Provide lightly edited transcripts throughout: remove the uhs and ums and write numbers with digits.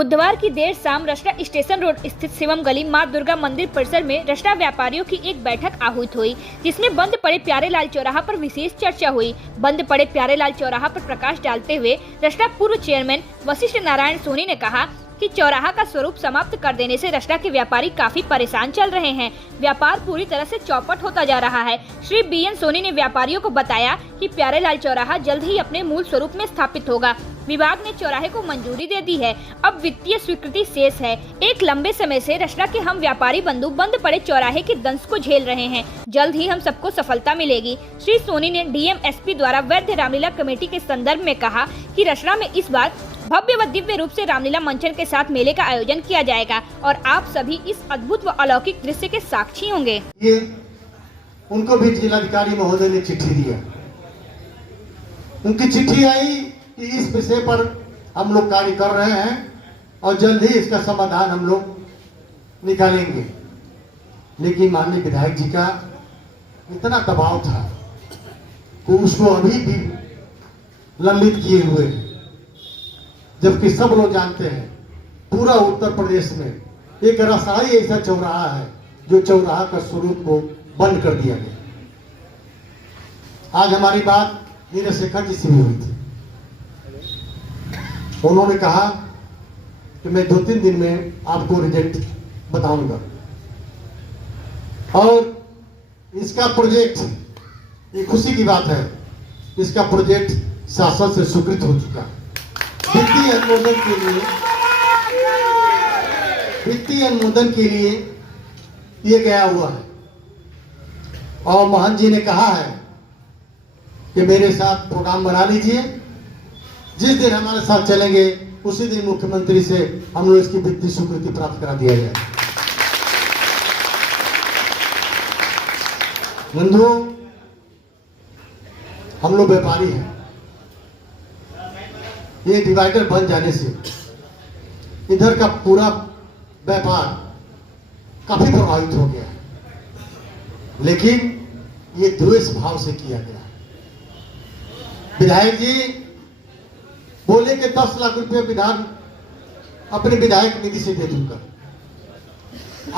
बुधवार की देर शाम रसड़ा स्टेशन रोड स्थित शिवम गली मां दुर्गा मंदिर परिसर में रसड़ा व्यापारियों की एक बैठक आहूत हुई, जिसमें बंद पड़े प्यारेलाल चौराहा पर विशेष चर्चा हुई। बंद पड़े प्यारेलाल चौराहा पर प्रकाश डालते हुए रसड़ा पूर्व चेयरमैन वशिष्ठ नारायण सोनी ने कहा कि चौराहा का स्वरूप समाप्त कर देने से रसड़ा के व्यापारी काफी परेशान चल रहे हैं। व्यापार पूरी तरह से चौपट होता जा रहा है। श्री BN सोनी ने व्यापारियों को बताया कि प्यारेलाल चौराहा जल्द ही अपने मूल स्वरूप में स्थापित होगा। विभाग ने चौराहे को मंजूरी दे दी है, अब वित्तीय स्वीकृति शेष है। एक लंबे समय से रसड़ा के हम व्यापारी बंधु बंद पड़े चौराहे के दंश को झेल रहे हैं। जल्द ही हम सबको सफलता मिलेगी। श्री सोनी ने DM SP द्वारा वैध रामलीला कमेटी के संदर्भ में कहा कि रसड़ा में इस बार भव्य व दिव्य रूप से रामलीला मंचन के साथ मेले का आयोजन किया जाएगा और आप सभी इस अद्भुत व अलौकिक दृश्य के साक्षी होंगे। ये उनको भी जिलाधिकारी महोदय ने चिट्ठी दी है। उनकी चिट्ठी आई कि इस विषय पर हम लोग कार्य कर रहे हैं और जल्द ही इसका समाधान हम लोग निकालेंगे। लेकिन माननीय विधायक जी का इतना दबाव था कि उसको अभी भी लंबित किए हुए हैं, जबकि सब लोग जानते हैं पूरा उत्तर प्रदेश में एक रसाई ऐसा चौराहा है जो चौराहा का स्वरूप को बंद कर दिया गया। आज हमारी बात नीरज शेखर जी से भी हुई थी। उन्होंने कहा कि मैं 2-3 दिन में आपको रिजल्ट बताऊंगा और इसका प्रोजेक्ट, ये खुशी की बात है, इसका प्रोजेक्ट शासन से स्वीकृत हो चुका है। वित्तीय अनुमोदन के लिए ये गया हुआ है और मोहन जी ने कहा है कि मेरे साथ प्रोग्राम बना लीजिए। जिस दिन हमारे साथ चलेंगे उसी दिन मुख्यमंत्री से हम लोग इसकी वित्तीय स्वीकृति प्राप्त करा दिया जाए। बंधुओं, हम लोग व्यापारी हैं। ये डिवाइडर बन जाने से इधर का पूरा व्यापार काफी प्रभावित हो गया, लेकिन ये द्वेष भाव से किया गया। विधायक जी बोले कि 10 लाख रुपए विधान अपने विधायक निधि से दे दूंगा।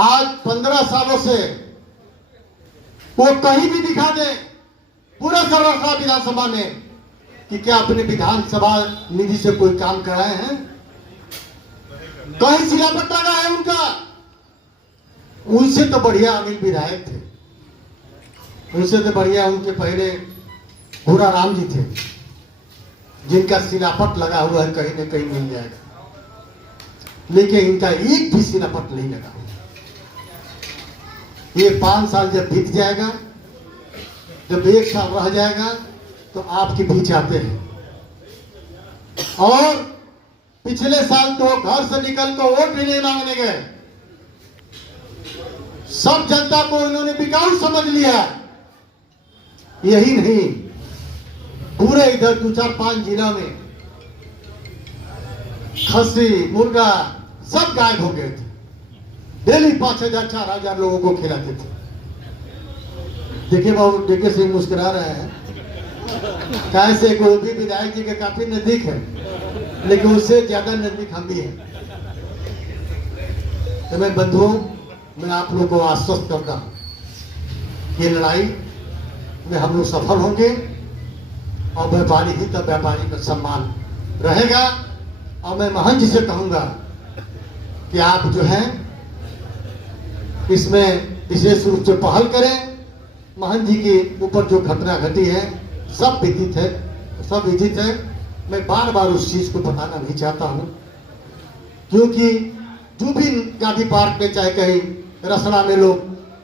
आज 15 सालों से वो कहीं भी दिखा दे पूरा सर्वसभा विधानसभा में कि क्या अपने विधानसभा निधि से कोई काम कराए हैं? कहीं शिलापट लगा है उनका? उनसे तो बढ़िया अनिल विधायक थे, उनसे तो बढ़िया उनके पहले भूरा राम जी थे, जिनका शिलापट लगा हुआ है, कहीं न कहीं मिल जाएगा। लेकिन इनका एक भी शिलापट नहीं लगा। ये 5 साल जब बीत जाएगा, जब 1 साल रह जाएगा, तो आपके बीच आते हैं। और पिछले साल तो घर से निकल कर वोट भी नहीं मांगने गए। सब जनता को इन्होंने बिकाऊ समझ लिया। यही नहीं, पूरे इधर 2-4-5 जिला में खस्सी मुर्गा सब गायब हो गए थे। डेली 5,000-4,000 लोगों को खिलाते थे। देखिए बाबू, देखे से मुस्कुरा रहे हैं, कैसे कोई भी विधायक जी के काफी नजदीक है, लेकिन उससे ज्यादा नजदीक हम भी हैं। तो मैं बंधुओं, मैं आप लोगों को आश्वस्त करता हूं, ये लड़ाई में हम लोग सफल होंगे और व्यापारी ही तब व्यापारी का सम्मान रहेगा। और मैं मोहन जी से कहूंगा कि आप जो है इसमें विशेष रूप से पहल करें। मोहन जी के ऊपर जो घटना घटी है सब विदित है। मैं बार बार उस चीज को बताना नहीं चाहता हूं, क्योंकि जो भी गांधी पार्क में चाहे कहीं रसड़ा में लोग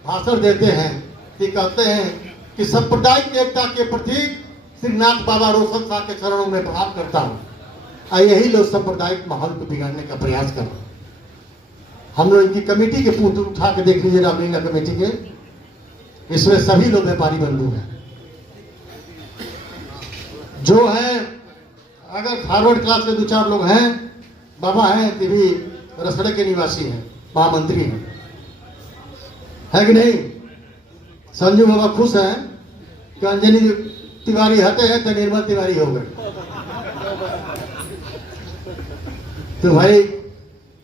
भाषण देते हैं कि कहते हैं कि सांप्रदायिक एकता के प्रतीक श्रीनाथ बाबा रोशन शाह के चरणों में प्रणाम करता हूं, और यही लोग सांप्रदायिक माहौल को बिगाड़ने का प्रयास कर रहे हैं। हम लोग इनकी कमेटी के फोटो उठा के देख लीजिए, रामलीला कमेटी के, इसमें सभी लोग व्यापारी बंधु हैं। जो है अगर फॉरवर्ड क्लास के 2-4 लोग हैं, बाबा हैं, तो भी रसड़े के निवासी हैं, महामंत्री हैं, है कि नहीं? संजू बाबा खुश हैं कि अंजनी तिवारी हटे हैं तो निर्मल तिवारी हो गए। तो भाई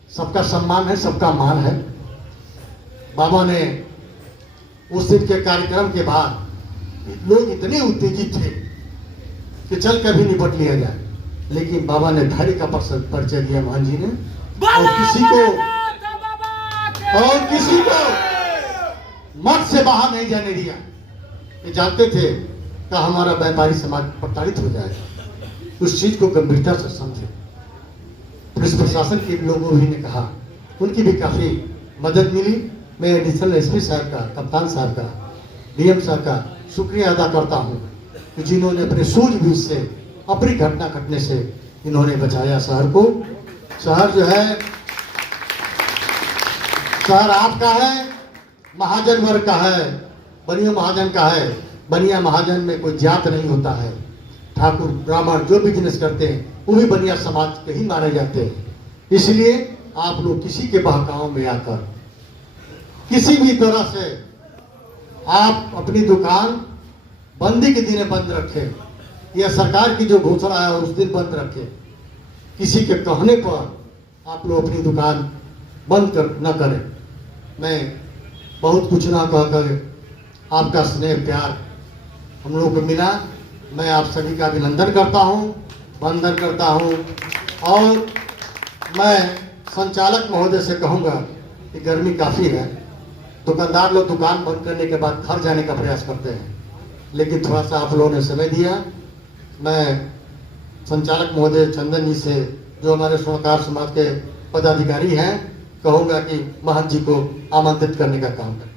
सबका सम्मान है, सबका मान है। बाबा ने उस दिन के कार्यक्रम के बाद लोग इतने उत्तेजित थे कि चल कभी निपट लिया जाए, लेकिन बाबा ने धैर्य का परिचय दिया महान जी ने, और किसी को मठ से बाहर नहीं जाने दिया। ये जानते थे कि हमारा व्यापारी समाज प्रताड़ित हो जाएगा। उस चीज को गंभीरता से समझे। पुलिस प्रशासन के लोगों भी ने कहा, उनकी भी काफी मदद मिली। मैं एडिशनल एसपी साहब का, कप्तान साहब का, डीएम साहब का शुक्रिया अदा करता हूँ कि जिन्होंने अपने सूझबूझ से, अपनी घटना घटने से इन्होंने बचाया शहर को। शहर जो है, शहर आपका है, महाजन वर्ग का है, बनिया महाजन का है। बनिया महाजन में कोई जात नहीं होता है। ठाकुर ब्राह्मण जो बिजनेस करते हैं वो भी बनिया समाज के ही मारे जाते हैं। इसलिए आप लोग किसी के बहकाव में आकर किसी भी तरह से आप अपनी दुकान बंदी के दिन बंद रखें या सरकार की जो घोषणा है उस दिन बंद रखें। किसी के कहने पर आप लोग अपनी दुकान बंद न करें। मैं बहुत कुछ ना कहकर आपका स्नेह प्यार हम लोगों को मिला। मैं आप सभी का अभिनंदन करता हूं, वंदन करता हूं, और मैं संचालक महोदय से कहूंगा कि गर्मी काफ़ी है। दुकानदार लोग दुकान बंद करने के बाद घर जाने का प्रयास करते हैं, लेकिन थोड़ा सा आप लोगों ने समय दिया। मैं संचालक महोदय चंदन जी से, जो हमारे स्वर्णकार समाज के पदाधिकारी हैं, कहूँगा कि महंत जी को आमंत्रित करने का काम करें।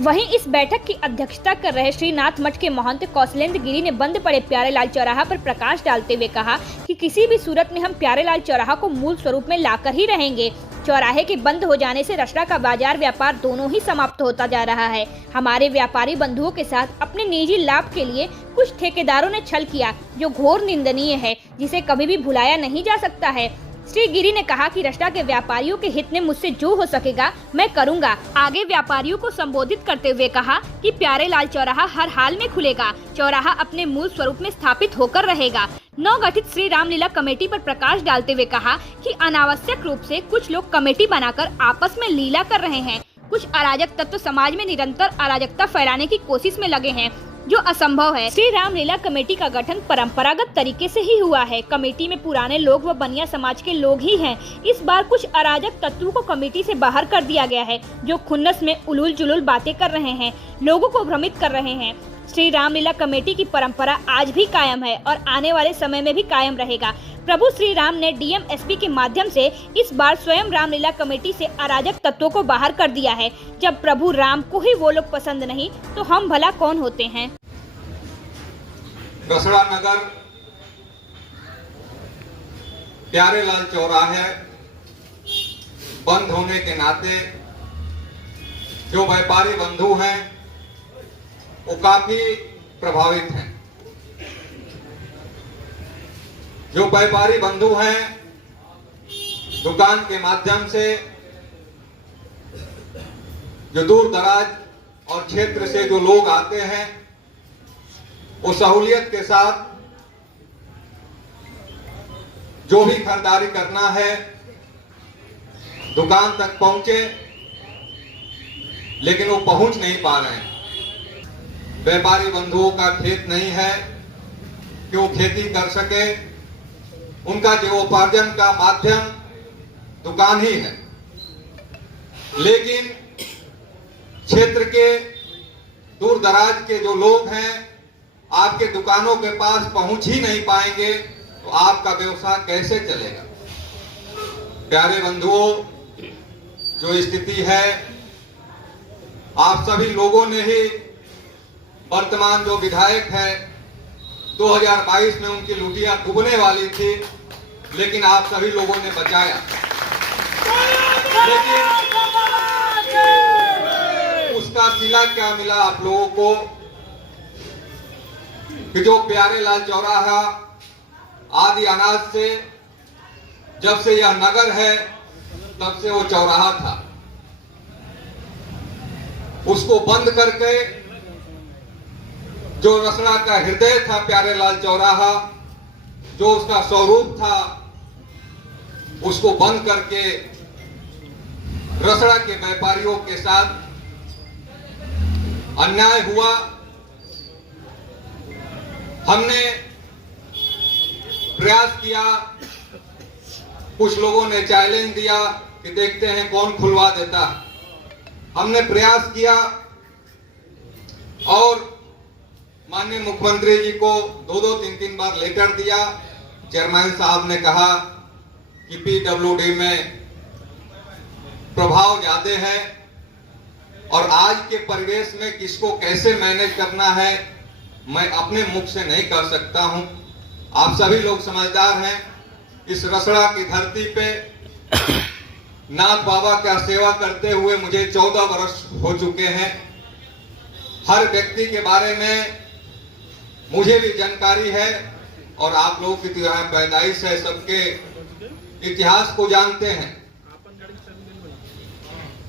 वहीं इस बैठक की अध्यक्षता कर रहे श्रीनाथ मठ के महंत कौशलेंद्र गिरी ने बंद पड़े प्यारेलाल चौराहा पर प्रकाश डालते हुए कहा कि किसी भी सूरत में हम प्यारेलाल चौराहा को मूल स्वरूप में लाकर ही रहेंगे। चौराहे के बंद हो जाने से रसड़ा का बाजार व्यापार दोनों ही समाप्त होता जा रहा है। हमारे व्यापारी बंधुओं के साथ अपने निजी लाभ के लिए कुछ ठेकेदारों ने छल किया, जो घोर निंदनीय है, जिसे कभी भी भुलाया नहीं जा सकता है। श्री गिरी ने कहा कि रसड़ा के व्यापारियों के हित में मुझसे जो हो सकेगा मैं करूंगा। आगे व्यापारियों को संबोधित करते हुए कहा कि प्यारेलाल चौराहा हर हाल में खुलेगा। चौराहा अपने मूल स्वरूप में स्थापित होकर रहेगा। नवगठित श्री रामलीला कमेटी पर प्रकाश डालते हुए कहा कि अनावश्यक रूप से कुछ लोग कमेटी बनाकर आपस में लीला कर रहे हैं। कुछ अराजक तत्व समाज में निरंतर अराजकता फैलाने की कोशिश में लगे हैं, जो असंभव है। श्री रामलीला कमेटी का गठन परंपरागत तरीके से ही हुआ है। कमेटी में पुराने लोग व बनिया समाज के लोग ही हैं। इस बार कुछ अराजक तत्वों को कमेटी से बाहर कर दिया गया है, जो खुन्नस में उलूल जुलूल बातें कर रहे हैं, लोगों को भ्रमित कर रहे हैं। श्री रामलीला कमेटी की परंपरा आज भी कायम है और आने वाले समय में भी कायम रहेगा। प्रभु श्री राम ने डीएम एसपी के माध्यम से इस बार स्वयं रामलीला कमेटी से अराजक तत्वों को बाहर कर दिया है। जब प्रभु राम को ही वो लोग पसंद नहीं तो हम भला कौन होते हैं। रसड़ा नगर प्यारेलाल चौराहे बंद होने के नाते जो व्यापारी बंधु हैं वो काफी प्रभावित हैं। जो व्यापारी बंधु हैं दुकान के माध्यम से जो दूर दराज और क्षेत्र से जो लोग आते हैं वो सहूलियत के साथ जो भी खरीदारी करना है दुकान तक पहुंचे, लेकिन वो पहुंच नहीं पा रहे हैं। व्यापारी बंधुओं का खेत नहीं है कि वो खेती कर सके। उनका जीवोपार्जन का माध्यम दुकान ही है, लेकिन क्षेत्र के दूर दराज के जो लोग हैं आपके दुकानों के पास पहुंच ही नहीं पाएंगे, तो आपका व्यवसाय कैसे चलेगा। प्यारे बंधुओं, जो स्थिति है आप सभी लोगों ने ही, वर्तमान जो विधायक है 2022 में उनकी लुटियां डूबने वाली थी, लेकिन आप सभी लोगों ने बचाया। लेकिन उसका सिला क्या मिला आप लोगों को कि जो प्यारेलाल चौराहा आदि अनाज से, जब से यह नगर है तब से वो चौराहा था, उसको बंद करके जो रसड़ा का हृदय था प्यारेलाल चौराहा, जो उसका स्वरूप था, उसको बंद करके रसड़ा के व्यापारियों के साथ अन्याय हुआ। हमने प्रयास किया, कुछ लोगों ने चैलेंज दिया कि देखते हैं कौन खुलवा देता। हमने प्रयास किया और माननीय मुख्यमंत्री जी को 2-2, 3-3 बार लेटर दिया। चेयरमैन साहब ने कहा कि पीडब्ल्यूडी में प्रभाव ज्यादा है और आज के परिवेश में किसको कैसे मैनेज करना है मैं अपने मुख से नहीं कर सकता हूं। आप सभी लोग समझदार हैं। इस रसड़ा की धरती पे नाथ बाबा का सेवा करते हुए मुझे 14 वर्ष हो चुके हैं। हर व्यक्ति के बारे में मुझे भी जानकारी है और आप लोगों की तो यहाँ पैदाइश है, सबके इतिहास को जानते हैं।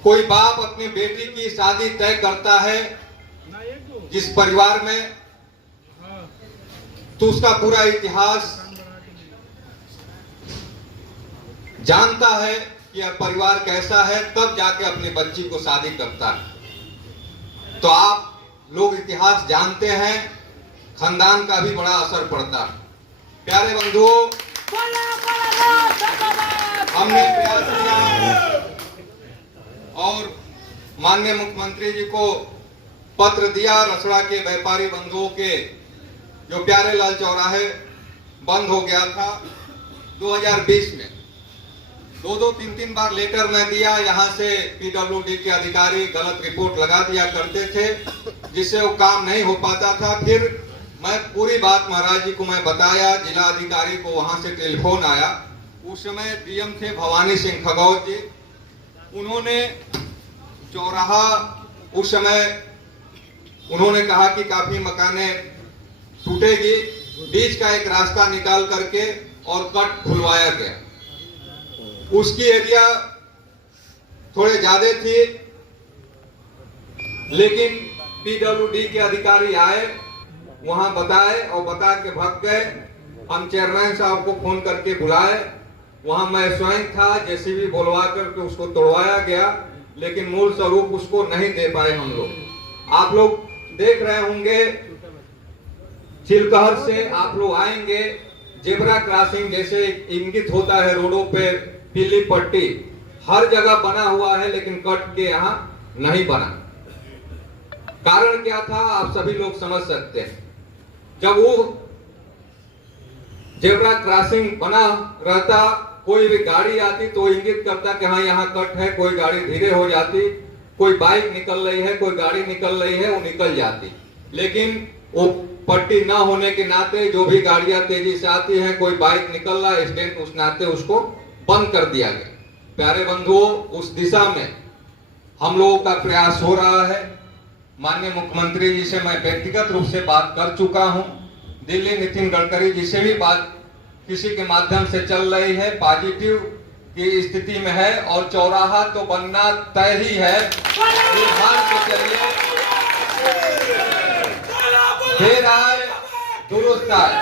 कोई बाप अपनी बेटी की शादी तय करता है जिस परिवार में, तो उसका पूरा इतिहास जानता है कि यह परिवार कैसा है, तब जाके अपनी बच्ची को शादी करता है। तो आप लोग इतिहास जानते हैं, खानदान का भी बड़ा असर पड़ता है। प्यारे बंधुओं, हमने प्रयास किया और माननीय मुख्यमंत्री जी को पत्र दिया। रसड़ा के व्यापारी बंधुओं के जो प्यारे लाल चौराहे बंद हो गया था 2020 में, 2-2, 3-3 बार लेटर मैं दिया। यहाँ से पीडब्ल्यूडी के अधिकारी गलत रिपोर्ट लगा दिया करते थे जिससे वो काम नहीं हो पाता था। फिर मैं पूरी बात महाराज जी को मैं बताया, जिला अधिकारी को वहां से टेलीफोन आया। उस समय डीएम थे भवानी सिंह खगौत जी। उन्होंने चौराहा उस समय उन्होंने कहा कि काफी मकाने टूटेगी, बीच का एक रास्ता निकाल करके और कट खुलवाया गया। उसकी एरिया थोड़े ज्यादा थी, लेकिन पीडब्ल्यूडी के अधिकारी आए, वहां बताए और बता के भाग गए। हम चेयरमैन साहब को फोन करके बुलाए, वहां मैं स्वयं था, जेसीबी बुलवा करके उसको तोड़वाया गया, लेकिन मूल स्वरूप उसको नहीं दे पाए हम लोग। आप लोग देख रहे होंगे, चिलकहर से आप लोग आएंगे, जेब्रा क्रॉसिंग जैसे इंगित होता है रोडों पे, पीली पट्टी हर जगह बना हुआ है, लेकिन कट के यहाँ नहीं बना। कारण क्या था आप सभी लोग समझ सकते हैं। जब वो जेब्रा क्रॉसिंग बना रहता, कोई भी गाड़ी आती तो इंगित करता कि हाँ यहाँ कट है, कोई गाड़ी धीरे हो जाती, कोई बाइक निकल रही है, कोई गाड़ी निकल रही है, वो निकल जाती। लेकिन वो पट्टी ना होने के नाते जो भी गाड़ियां तेजी से आती हैं, कोई बाइक निकल रहा है स्टैंड, उस नाते उसको बंद कर दिया गया। प्यारे बंधुओं, उस दिशा में हम लोगों का प्रयास हो रहा है। माननीय मुख्यमंत्री जी से मैं व्यक्तिगत रूप से बात कर चुका हूं, दिल्ली नितिन गडकरी जी से भी बात किसी के माध्यम से चल रही है, पॉजिटिव की स्थिति में है और चौराहा तो बनना तय ही है। देर आए दुरुस्त आए,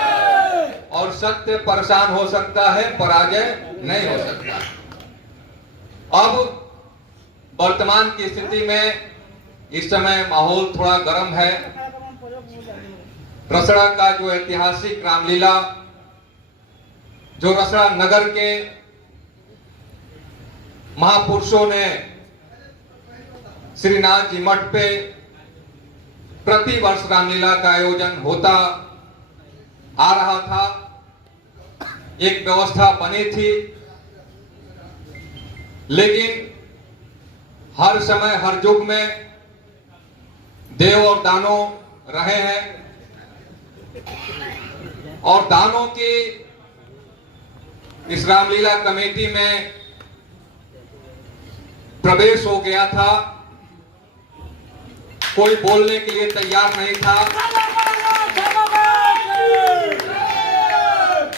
और सत्य परेशान हो सकता है, पराजय नहीं हो सकता। अब वर्तमान की स्थिति में इस समय माहौल थोड़ा गर्म है। रसड़ा का जो ऐतिहासिक रामलीला, जो रसड़ा नगर के महापुरुषों ने श्रीनाथ जी मठ पे प्रति वर्ष रामलीला का आयोजन होता आ रहा था, एक व्यवस्था बनी थी, लेकिन हर समय हर युग में देव और दानव रहे हैं और दानों की इस रामलीला कमेटी में प्रवेश हो गया था। कोई बोलने के लिए तैयार नहीं था।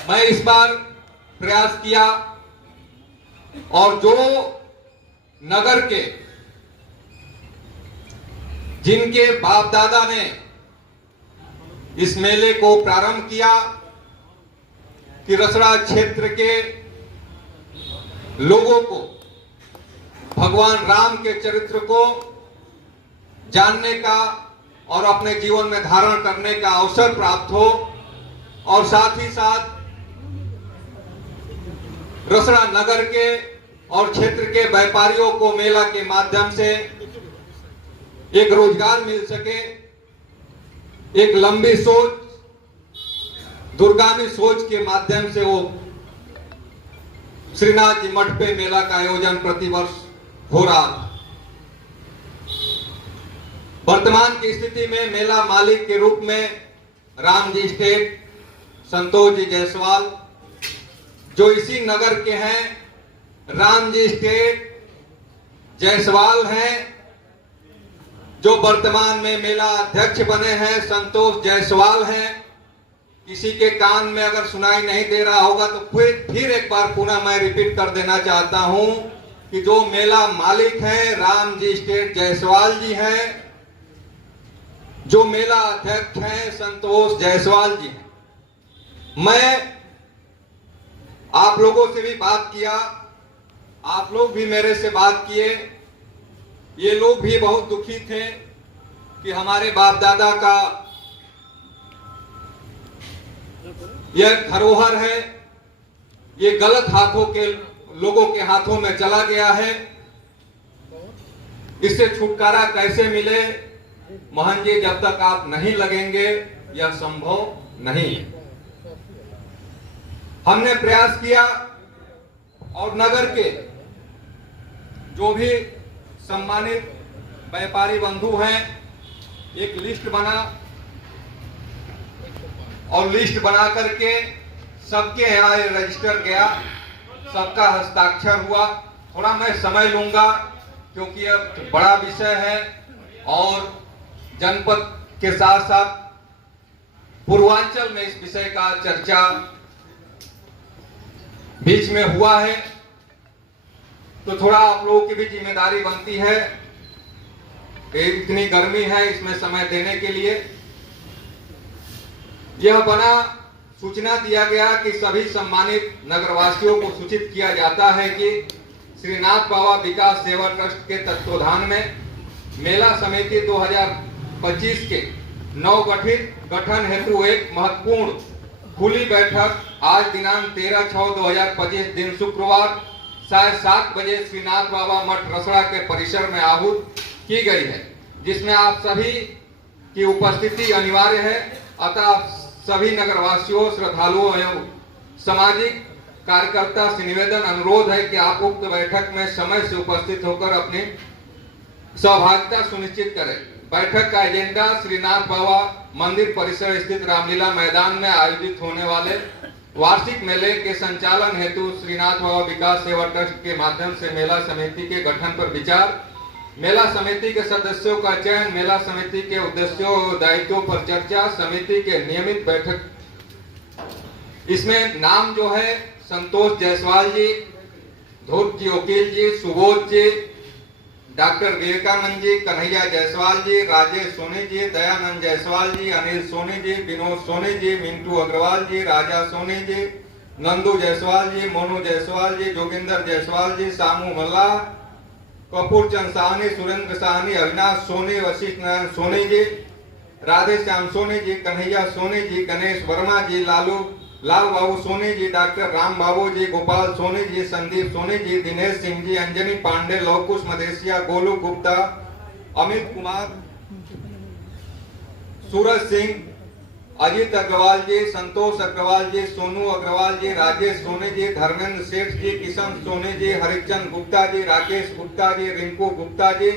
मैं इस बार प्रयास किया और जो नगर के जिनके बाप दादा ने इस मेले को प्रारंभ किया कि रसड़ा क्षेत्र के लोगों को भगवान राम के चरित्र को जानने का और अपने जीवन में धारण करने का अवसर प्राप्त हो, और साथ ही साथ रसड़ा नगर के और क्षेत्र के व्यापारियों को मेला के माध्यम से एक रोजगार मिल सके, एक लंबी सोच, दूरगामी सोच के माध्यम से वो श्रीनाथ जी मठ पे मेला का आयोजन प्रतिवर्ष हो रहा था। वर्तमान की स्थिति में मेला मालिक के रूप में राम जी स्टेट संतोष जी जायसवाल, जो इसी नगर के हैं, राम जी स्टेट जायसवाल हैं, जो वर्तमान में मेला अध्यक्ष बने हैं संतोष जायसवाल हैं। किसी के कान में अगर सुनाई नहीं दे रहा होगा तो फिर एक बार पुनः मैं रिपीट कर देना चाहता हूं कि जो मेला मालिक हैं राम जी स्टेट जायसवाल जी हैं, जो मेला अध्यक्ष हैं संतोष जायसवाल जी हैं। मैं आप लोगों से भी बात किया, आप लोग भी मेरे से बात किए। ये लोग भी बहुत दुखी थे कि हमारे बाप दादा का यह धरोहर है, ये गलत हाथों के लोगों के हाथों में चला गया है। इससे छुटकारा कैसे मिले? मोहन जी, जब तक आप नहीं लगेंगे यह संभव नहीं है। हमने प्रयास किया और नगर के जो भी सम्मानित व्यापारी बंधु हैं, एक लिस्ट बना और लिस्ट बना करके सबके यहाँ रजिस्टर गया, सबका हस्ताक्षर हुआ। थोड़ा मैं समय लूंगा क्योंकि यह बड़ा विषय है और जनपद के साथ साथ पूर्वांचल में इस विषय का चर्चा बीच में हुआ है, तो थोड़ा आप लोगों की भी जिम्मेदारी बनती है। इतनी गर्मी है, इसमें समय देने के लिए यह बना, सूचना दिया गया कि सभी सम्मानित नगरवासियों को सूचित किया जाता है कि श्रीनाथ बाबा विकास सेवा ट्रस्ट के तत्वाधान में मेला समिति 2025 के नवगठित गठन हेतु एक महत्वपूर्ण खुली बैठक आज दिनांक 13/6/2025 दिन शुक्रवार 7:30 बजे श्रीनाथ बाबा मठ रसड़ा के परिसर में आहूत की गई है, जिसमें आप सभी की उपस्थिति अनिवार्य है। अतः सभी नगरवासियों, श्रद्धालुओं एवं सामाजिक कार्यकर्ता से निवेदन अनुरोध है कि आप उक्त बैठक में समय से उपस्थित होकर अपनी सहभागिता सुनिश्चित करें। बैठक का एजेंडा श्रीनाथ बाबा मंदिर परिसर स्थित रामलीला मैदान में आयोजित होने वाले वार्षिक मेले के संचालन हेतु श्रीनाथ बाबा विकास सेवा ट्रस्ट के माध्यम से मेला समिति के गठन पर विचार, मेला समिति के सदस्यों का चयन, मेला समिति के उद्देश्यों और दायित्वों पर चर्चा, समिति के नियमित बैठक। इसमें नाम जो है संतोष जायसवाल जी, धूर्त जी वकील जी, सुबोध जी, डॉक्टर विवेकानंद जी, कन्हैया जायसवाल जी, राजेश सोनी जी, दयानंद जायसवाल जी, अनिल सोनी जी, विनोद सोनी जी, मिंटू अग्रवाल जी, राजा सोनी जी, नंदू जायसवाल जी, मोनू जायसवाल जी, जोगिंदर जायसवाल जी, सामू मल्ला, कपूर चंद साहनी, सुरेंद्र साहनी, अविनाश सोनी, वशिष्ठ नारायण सोनी जी, राधे श्याम सोनी जी, कन्हैया सोनी जी, गणेश वर्मा जी, लाल बाबू सोनी जी, डॉक्टर राम बाबू जी, गोपाल सोनी जी, संदीप सोनी जी, दिनेश सिंह जी, अंजनी पांडे, लवकुश मदेशिया, गोलू गुप्ता, अमित कुमार, सूरज सिंह, अजीत अग्रवाल जी, संतोष अग्रवाल जी, सोनू अग्रवाल जी, राजेश सोनी जी, धर्मेंद्र सेठ जी, किशन सोनी जी, हरिचंद गुप्ता जी, राकेश गुप्ता जी, रिंकू गुप्ता जी,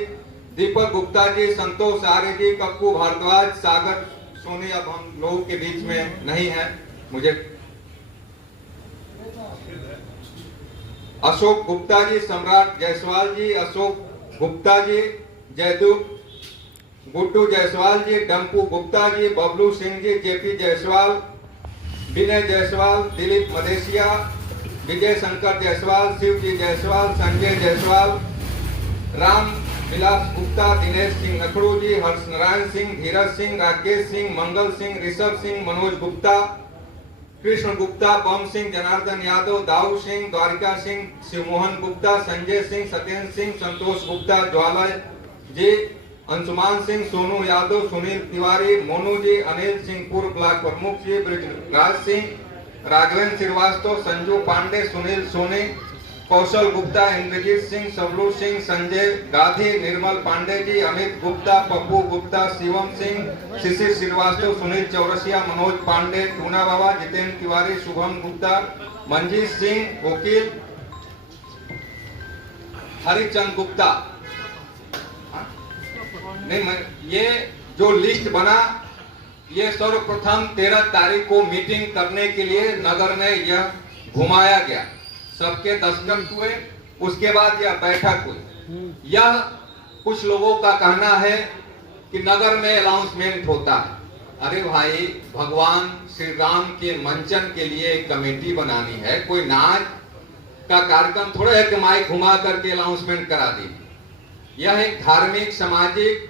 दीपक गुप्ता जी, संतोष आर्य जी, कक्कू भारद्वाज, सागर सोनी अब हम लोगों के बीच में नहीं है। मुझे अशोक गुप्ता जी, सम्राट जायसवाल जी, अशोक गुप्ता जी, जयदूप गुड्डू जायसवाल जी, डंपू गुप्ता जी, बबलू सिंह जी, जेपी जायसवाल, विनय जायसवाल, दिलीप मदेशिया, विजय शंकर जायसवाल, शिव जी जायसवाल, संजय जायसवाल, राम विलास गुप्ता, दिनेश सिंह नखड़ू जी, हर्ष नारायण सिंह, धीरज सिंह, राकेश सिंह, मंगल सिंह, ऋषभ सिंह, मनोज गुप्ता, कृष्ण गुप्ता, बम सिंह, जनार्दन यादव, दाऊ सिंह, द्वारिका सिंह, शिवमोहन गुप्ता, संजय सिंह, सत्येंद्र सिंह, संतोष गुप्ता, ज्वाला जी, अंशुमान सिंह, सोनू यादव, सुनील तिवारी, मोनू जी, अनिल सिंह, पूर्व ब्लॉक प्रमुख जी, ब्रिजराज सिंह, राघवेंद्र श्रीवास्तव, संजू पांडे, सुनील सोनी, कौशल गुप्ता, इंद्रजीत सिंह, सबलू सिंह, संजय गांधी, निर्मल पांडे जी, अमित गुप्ता, पप्पू गुप्ता, शिवम सिंह, शिशिर श्रीवास्तव, सुनील चौरसिया, मनोज पांडे, टूना बाबा, जितेंद्र तिवारी, शुभम गुप्ता, मंजीत सिंह, वकील हरिचंद गुप्ता। नहीं, ये जो लिस्ट बना, ये सर्वप्रथम 13 तारीख को मीटिंग करने के लिए नगर में यह घुमाया गया, सबके दस्तखत हुए, उसके बाद यह बैठक हुई। यह कुछ लोगों का कहना है कि नगर में अनाउंसमेंट होता है। अरे भाई, भगवान श्री राम के मंचन के लिए एक कमेटी बनानी है, कोई नाच का कार्यक्रम थोड़ा है कि माइक घुमा करके अनाउंसमेंट करा दी। यह एक धार्मिक सामाजिक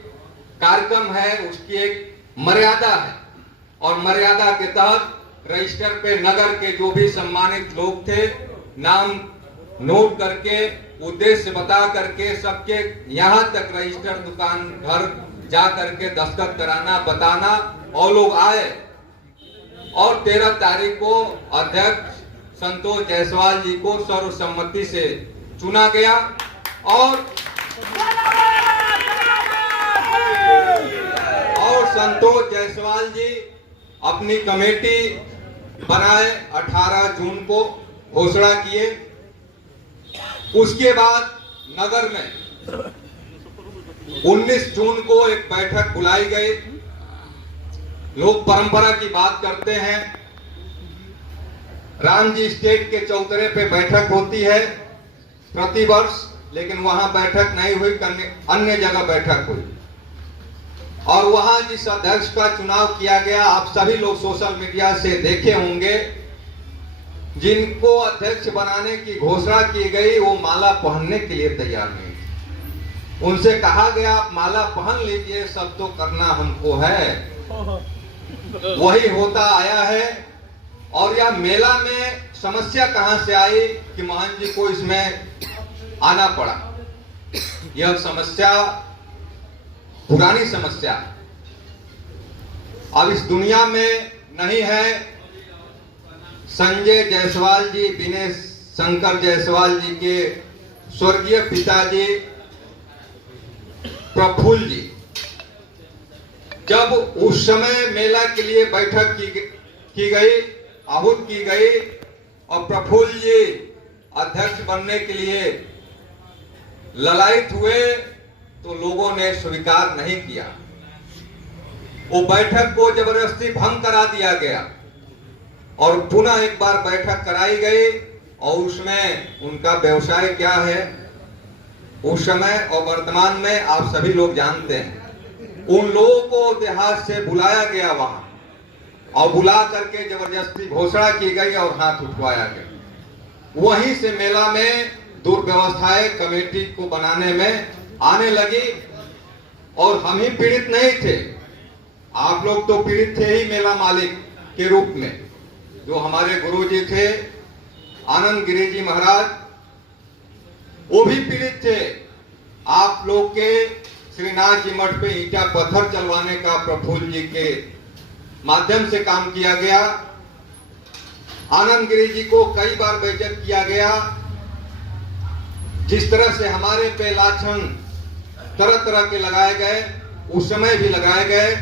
कार्यक्रम है, उसकी एक मर्यादा है, और मर्यादा के तहत रजिस्टर पे नगर के जो भी सम्मानित लोग थे, नाम नोट करके, उद्देश्य बता करके, सबके यहाँ तक रजिस्टर दुकान घर जा करके दस्तखत कराना, बताना, और लोग आए। और 13 तारीख को अध्यक्ष संतोष जायसवाल जी को सर्वसम्मति से चुना गया, और संतोष जायसवाल जी अपनी कमेटी बनाए, 18 जून को घोषणा किए। उसके बाद नगर में 19 जून को एक बैठक बुलाई गई। लोग परंपरा की बात करते हैं, राम जी स्टेट के चौतरे पे बैठक होती है प्रतिवर्ष, लेकिन वहां बैठक नहीं हुई, अन्य जगह बैठक हुई। और वहां जिस अध्यक्ष का चुनाव किया गया, आप सभी लोग सोशल मीडिया से देखे होंगे, जिनको अध्यक्ष बनाने की घोषणा की गई, वो माला पहनने के लिए तैयार नहीं थे। उनसे कहा गया आप माला पहन लीजिए, सब तो करना हमको है। वही होता आया है। और यह मेला में समस्या कहां से आई कि महंत जी को इसमें आना पड़ा। यह समस्या पुरानी समस्या अब इस दुनिया में नहीं है। संजय जायसवाल जी, विनय शंकर जायसवाल जी के स्वर्गीय पिताजी प्रफुल्ल जी, जब उस समय मेला के लिए बैठक की गई, आहूत की गई, और प्रफुल्ल जी अध्यक्ष बनने के लिए ललायित हुए, तो लोगों ने स्वीकार नहीं किया। वो बैठक को जबरदस्ती भंग करा दिया गया, और पुनः एक बार बैठक कराई गई, और उसमें उनका व्यवसाय क्या है उस समय और वर्तमान में आप सभी लोग जानते हैं। उन लोगों को देहात से बुलाया गया वहां, और बुला करके जबरदस्ती घोषणा की गई और हाथ उठवाया गया। वहीं से मेला में दुर्व्यवस्थाएं कमेटी को बनाने में आने लगी, और हम ही पीड़ित नहीं थे, आप लोग तो पीड़ित थे ही मेला मालिक के रूप में। जो हमारे गुरुजी थे आनंद गिरी जी महाराज, वो भी पीड़ित थे। आप लोग के श्रीनाथ जी मठ पे ईंटा पत्थर चलवाने का प्रफुल्ल जी के माध्यम से काम किया गया। आनंद गिरी जी को कई बार बेइज्जत किया गया। जिस तरह से हमारे पे लाछन तरह तरह के लगाए गए, उस समय भी लगाए गए।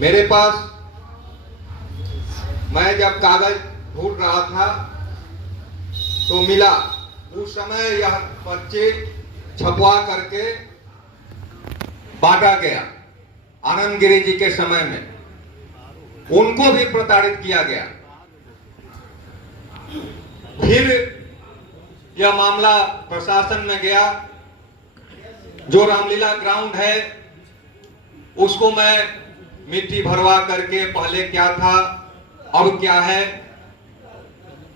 मेरे पास, मैं जब कागज ढूंढ रहा था तो मिला, उस समय यह पर्चे छपवा करके बांटा गया। आनंद गिरी जी के समय में उनको भी प्रताड़ित किया गया। फिर यह मामला प्रशासन में गया। जो रामलीला ग्राउंड है उसको मैं मिट्टी भरवा करके, पहले क्या था अब क्या है,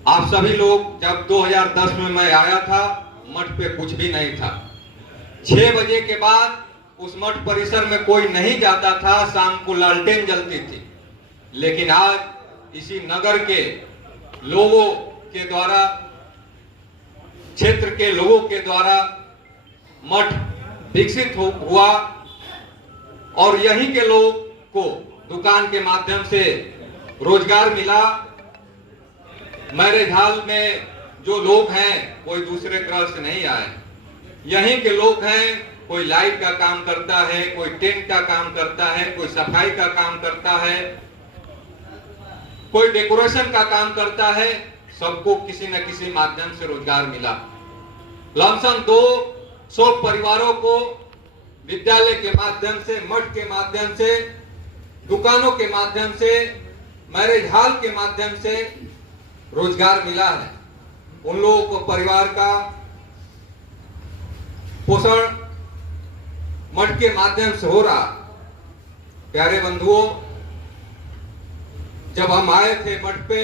आप सभी लोग, जब 2010 में मैं आया था, मठ पे कुछ भी नहीं था। 6 बजे के बाद उस मठ परिसर में कोई नहीं जाता था, शाम को लालटेन जलती थी। लेकिन आज इसी नगर के लोगों के द्वारा, क्षेत्र के लोगों के द्वारा मठ विकसित हुआ और यहीं के लोग को दुकान के माध्यम से रोजगार मिला। मैरिज हॉल में जो लोग हैं कोई दूसरे ग्रह से नहीं आए, यहीं के लोग हैं। कोई लाइट का काम करता है, कोई टेंट का काम करता है, कोई सफाई का काम करता है, कोई डेकोरेशन का काम करता है। सबको किसी न किसी माध्यम से रोजगार मिला। लमसम 200 परिवारों को विद्यालय के माध्यम से, मठ के माध्यम से, दुकानों के माध्यम से, मैरिज हॉल के माध्यम से रोजगार मिला है। उन लोगों को परिवार का पोषण मठ के माध्यम से हो रहा। प्यारे बंधुओं, जब हम आए थे मठ पे,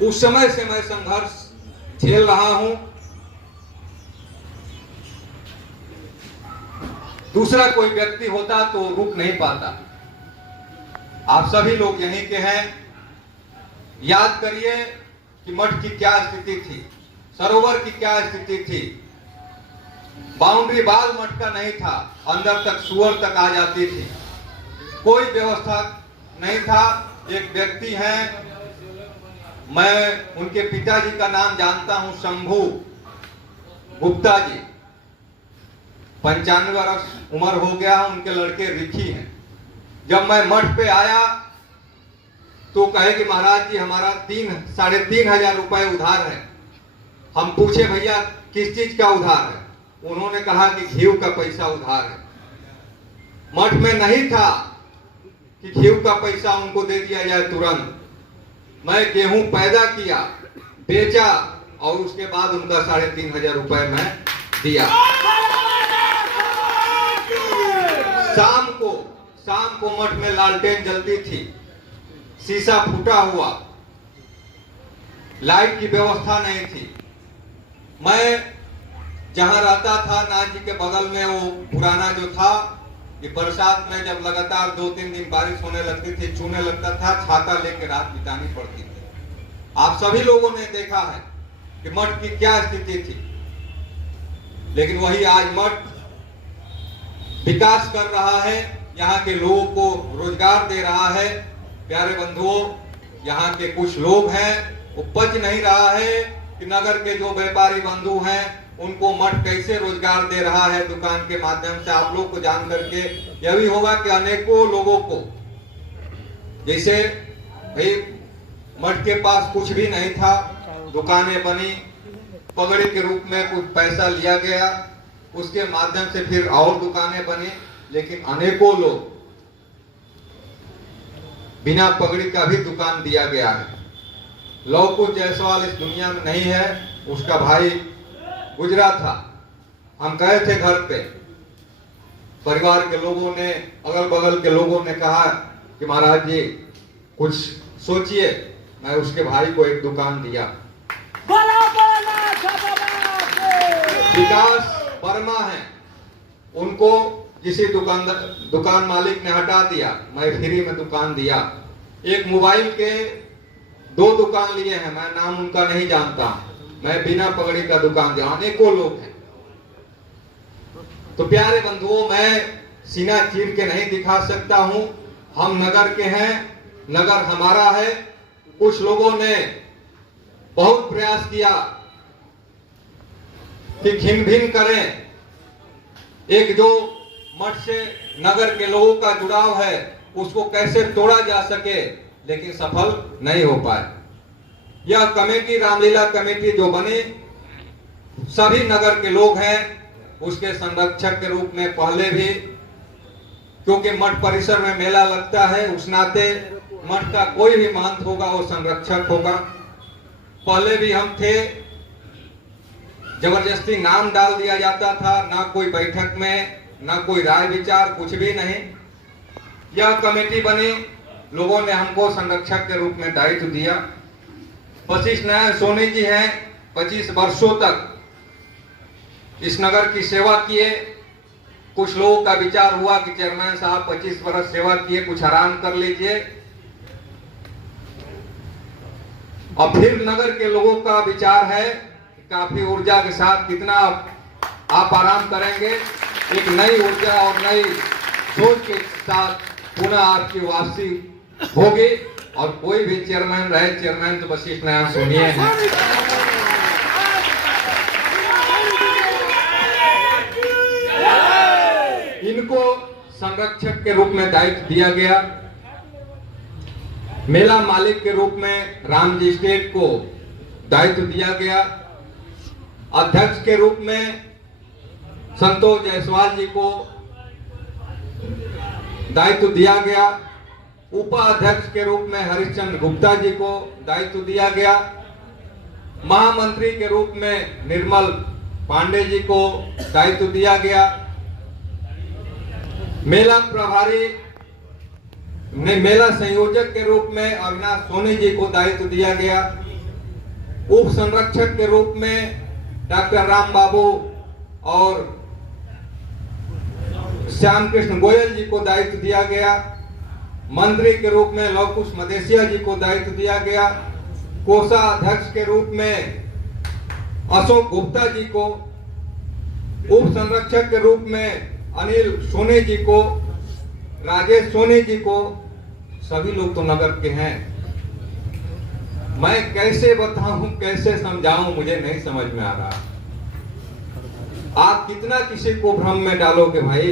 उस समय से मैं संघर्ष झेल रहा हूं। दूसरा कोई व्यक्ति होता तो रुक नहीं पाता। आप सभी लोग यहीं के हैं। याद करिए कि मठ की क्या स्थिति थी, सरोवर की क्या स्थिति थी। बाउंड्री वाल मठ का नहीं था, अंदर तक सुअर तक आ जाती थी, कोई व्यवस्था नहीं था। एक व्यक्ति हैं, मैं उनके पिताजी का नाम जानता हूं, शंभू गुप्ता जी। 95 वर्ष उम्र हो गया, उनके लड़के रिखी हैं। जब मैं मठ पे आया तो कहे कि महाराज जी हमारा 3,500 रुपए उधार है। हम पूछे भैया किस चीज का उधार है? उन्होंने कहा कि घी का पैसा उधार है। मठ में नहीं था कि घी का पैसा उनको दे दिया जाए तुरंत। मैं गेहूं पैदा किया, बेचा और उसके बाद उनका 3,500 रुपए मैं दिया। शाम को मठ में लालटेन जलती थी, शीशा फूटा हुआ, लाइट की व्यवस्था नहीं थी। मैं जहां रहता था नाथ जी के बगल में, वो पुराना जो था, ये बरसात में जब लगातार 2-3 दिन बारिश होने लगती थी, चूने लगता था, छाता लेके रात बितानी पड़ती थी। आप सभी लोगों ने देखा है कि मठ की क्या स्थिति थी। लेकिन वही आज मठ विकास कर रहा है, यहाँ के लोगों को रोजगार दे रहा है। प्यारे बंधुओं, यहाँ के कुछ लोग हैं, वो पच नहीं रहा है कि नगर के जो व्यापारी बंधु हैं उनको मठ कैसे रोजगार दे रहा है दुकान के माध्यम से। आप लोग को जान करके यह भी होगा कि अनेकों लोगों को, जैसे भाई मठ के पास कुछ भी नहीं था, दुकानें बनी, पगड़ी के रूप में कुछ पैसा लिया गया, उसके माध्यम से फिर और दुकानें बनी। लेकिन अनेकों लोग बिना पगड़ी का भी दुकान दिया गया है। लव कुश जायसवाल इस दुनिया में नहीं है, उसका भाई गुजरा था। हम गए थे घर पे, परिवार के लोगों ने, अगल बगल के लोगों ने कहा कि महाराज जी कुछ सोचिए। मैं उसके भाई को एक दुकान दिया। विकास वर्मा है, उनको किसी दुकान मालिक ने हटा दिया, मैं फ्री में दुकान दिया। एक मोबाइल के 2 दुकान लिए हैं, मैं नाम उनका नहीं जानता, मैं बिना पगड़ी का दुकान दिया। अनेकों लोग हैं। तो प्यारे बंधुओं, मैं सीना चीर के नहीं दिखा सकता हूं। हम नगर के हैं, नगर हमारा है। कुछ लोगों ने बहुत प्रयास किया कि घिन भिन करें, एक जो मठ से नगर के लोगों का जुड़ाव है उसको कैसे तोड़ा जा सके, लेकिन सफल नहीं हो पाए। यह कमेटी, रामलीला कमेटी जो बनी, सभी नगर के लोग हैं उसके संरक्षक के रूप में। पहले भी क्योंकि मठ परिसर में मेला लगता है, उस नाते मठ का कोई भी महंत होगा वो संरक्षक होगा। पहले भी हम थे, जबरदस्ती नाम डाल दिया जाता था, ना कोई बैठक में, ना कोई राय विचार, कुछ भी नहीं। यह कमेटी बनी, लोगों ने हमको संरक्षक के रूप में दायित्व दिया। वशिष्ठ नारायण सोनी जी हैं, 25 वर्षों तक इस नगर की सेवा किए। कुछ लोगों का विचार हुआ कि चेयरमैन साहब 25 वर्ष सेवा किए, कुछ आराम कर लीजिए। और फिर नगर के लोगों का विचार है कि काफी ऊर्जा के साथ कितना आप आराम करेंगे। एक नई ऊर्जा और नई सोच के साथ पुनः आपकी वापसी होगी। और कोई भी चेयरमैन रहे, चेयरमैन तो वशिष्ठ नारायण सोनिए हैं। इनको संरक्षक के रूप में दायित्व दिया गया। मेला मालिक के रूप में रामजी स्टेट को दायित्व दिया गया। अध्यक्ष के रूप में संतोष जायसवाल जी को दायित्व दिया गया। उपाध्यक्ष के रूप में हरिश्चंद्र गुप्ता जी को दायित्व दिया गया। महामंत्री के रूप में निर्मल पांडे जी को दायित्व दिया गया। मेला प्रभारी मेला संयोजक के रूप में अविनाश सोनी जी को दायित्व दिया गया। उप संरक्षक के रूप में डॉक्टर राम बाबू और श्याम कृष्ण गोयल जी को दायित्व दिया गया। मंत्री के रूप में लव कुश मदेशिया जी को दायित्व दिया गया। कोषाध्यक्ष के रूप में अशोक गुप्ता जी को, उप संरक्षक के रूप में अनिल सोनी जी को, राजेश सोनी जी को। सभी लोग तो नगर के हैं। मैं कैसे बताऊं, कैसे समझाऊं, मुझे नहीं समझ में आ रहा। आप कितना किसी को भ्रम में डालोगे भाई।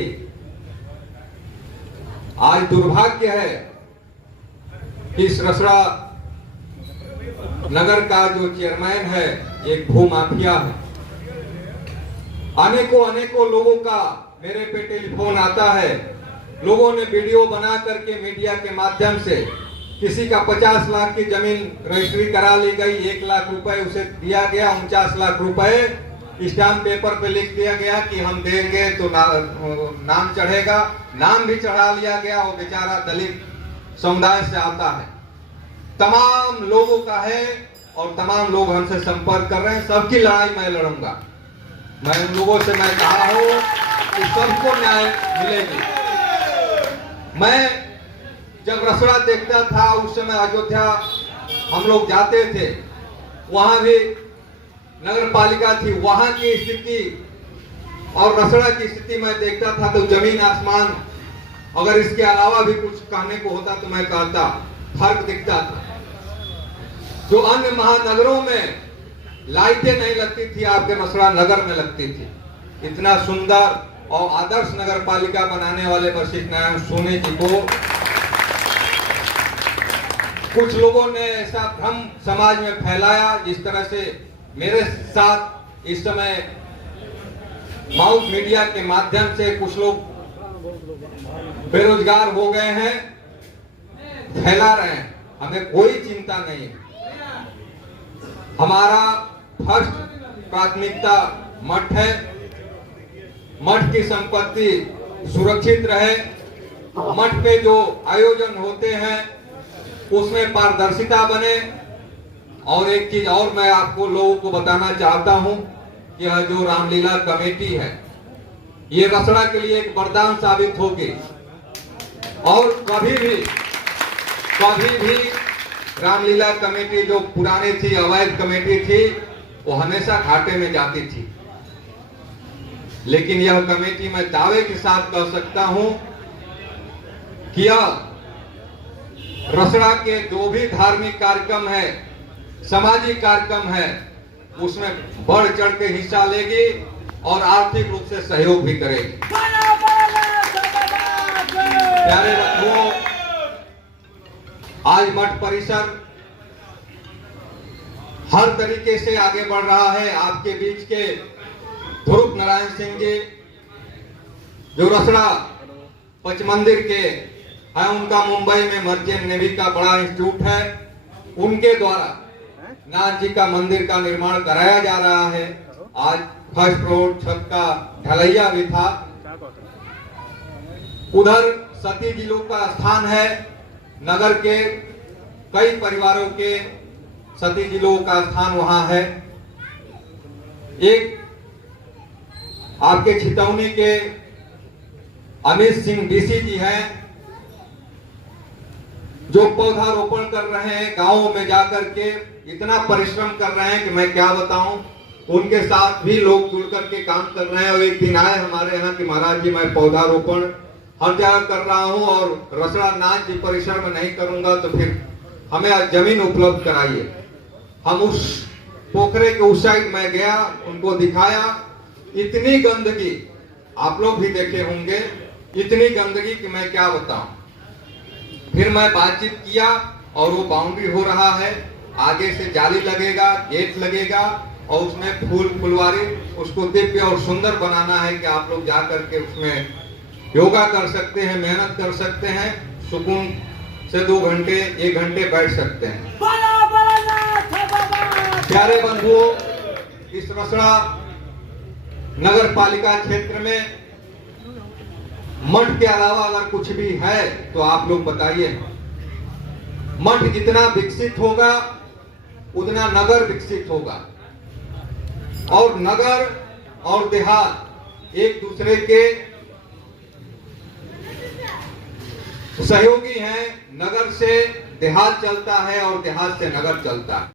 आज दुर्भाग्य है कि इस रसड़ा नगर का जो चेयरमैन है एक भूमाफिया है। अनेकों लोगों का मेरे पे टेलीफोन आता है। लोगों ने वीडियो बना करके मीडिया के माध्यम से किसी का 50 लाख की जमीन रजिस्ट्री करा ली गई, 1 लाख रुपए उसे दिया गया, 49 लाख रुपए स्टाम्प पेपर पे लिख दिया गया कि हम देंगे तो नाम चढ़ेगा। नाम भी चढ़ा लिया गया। वो बेचारा दलित समुदाय से आता है। तमाम लोगों का है और तमाम लोग हमसे संपर्क कर रहे हैं। सबकी लड़ाई मैं लड़ूंगा। मैं उन लोगों से मैं कहा हूं कि सबको न्याय मिलेगी। मैं जब रसड़ा देखता था उस समय अयोध्या हम लोग जाते थे, वहां भी नगर पालिका थी, वहां की स्थिति और रसड़ा की स्थिति मैं देखता था तो जमीन आसमान। अगर इसके अलावा भी कुछ कहने को होता तो मैं कहता, फर्क दिखता था। जो अन्य महानगरों में लाइटें नहीं लगती थी, आपके रसड़ा नगर में लगती थी। इतना सुंदर और आदर्श नगर पालिका बनाने वाले वशिष्ठ नारायण सोनी जी को कुछ लोगों ने ऐसा भ्रम समाज में फैलाया, जिस तरह से मेरे साथ इस समय माउथ मीडिया के माध्यम से कुछ लोग बेरोजगार हो गए हैं, फैला रहे हैं। हमें कोई चिंता नहीं। हमारा फर्स्ट प्राथमिकता मठ है। मठ की संपत्ति सुरक्षित रहे। मठ पे जो आयोजन होते हैं उसमें पारदर्शिता बने। और एक चीज और मैं आपको लोगों को बताना चाहता हूं कि यह जो रामलीला कमेटी है ये रसड़ा के लिए एक वरदान साबित होगी। और कभी भी रामलीला कमेटी जो पुरानी थी, अवैध कमेटी थी, वो हमेशा घाटे में जाती थी। लेकिन यह कमेटी मैं दावे के साथ कह सकता हूं कि यह रसड़ा के जो भी धार्मिक कार्यक्रम है, सामाजिक कार्यक्रम है, उसमें बढ़ चढ़ के हिस्सा लेगी और आर्थिक रूप से सहयोग भी करेगी। प्यारे बंधुओं, आज मठ परिसर हर तरीके से आगे बढ़ रहा है। आपके बीच के ध्रुव नारायण सिंह जी जो रसड़ा पचमंदिर के है, उनका मुंबई में मर्चेंट नेवी का बड़ा इंस्टीट्यूट है, उनके द्वारा नाथ जी का मंदिर का निर्माण कराया जा रहा है। आज फर्स्ट फ्लोर छत का ढलैया भी था। उधर सती जिलों का स्थान है। नगर के कई परिवारों के सती जिलों का स्थान वहां है। एक आपके छितौनी के अमित सिंह डीसी जी हैं जो पौधारोपण कर रहे हैं गांवों में जाकर के। इतना परिश्रम कर रहे हैं कि मैं क्या बताऊं। उनके साथ भी लोग जुड़ करके काम कर रहे हैं। और एक दिन आए हमारे यहाँ कि महाराज जी मैं पौधारोपण हर जगह कर रहा हूं और रसड़ा नाथ जी परिसर में नहीं करूंगा तो फिर हमें जमीन उपलब्ध कराइए। हम उस पोखरे के उस साइड में गया, उनको दिखाया, इतनी गंदगी, आप लोग भी देखे होंगे, इतनी गंदगी कि मैं क्या बताऊं। फिर मैं बातचीत किया और वो बाउंड्री हो रहा है, आगे से जाली लगेगा, गेट लगेगा और उसमें फूल फुलवारी, उसको दिव्य और सुंदर बनाना है कि आप लोग जा करके उसमें योगा कर सकते हैं, मेहनत कर सकते हैं, सुकून से 2 घंटे 1 घंटे बैठ सकते हैं। प्यारे बंधुओं, इस रसड़ा नगर पालिका क्षेत्र में मठ के अलावा अगर कुछ भी है तो आप लोग बताइए। मठ जितना विकसित होगा उतना नगर विकसित होगा और नगर और देहात एक दूसरे के सहयोगी हैं। नगर से देहात चलता है और देहात से नगर चलता है।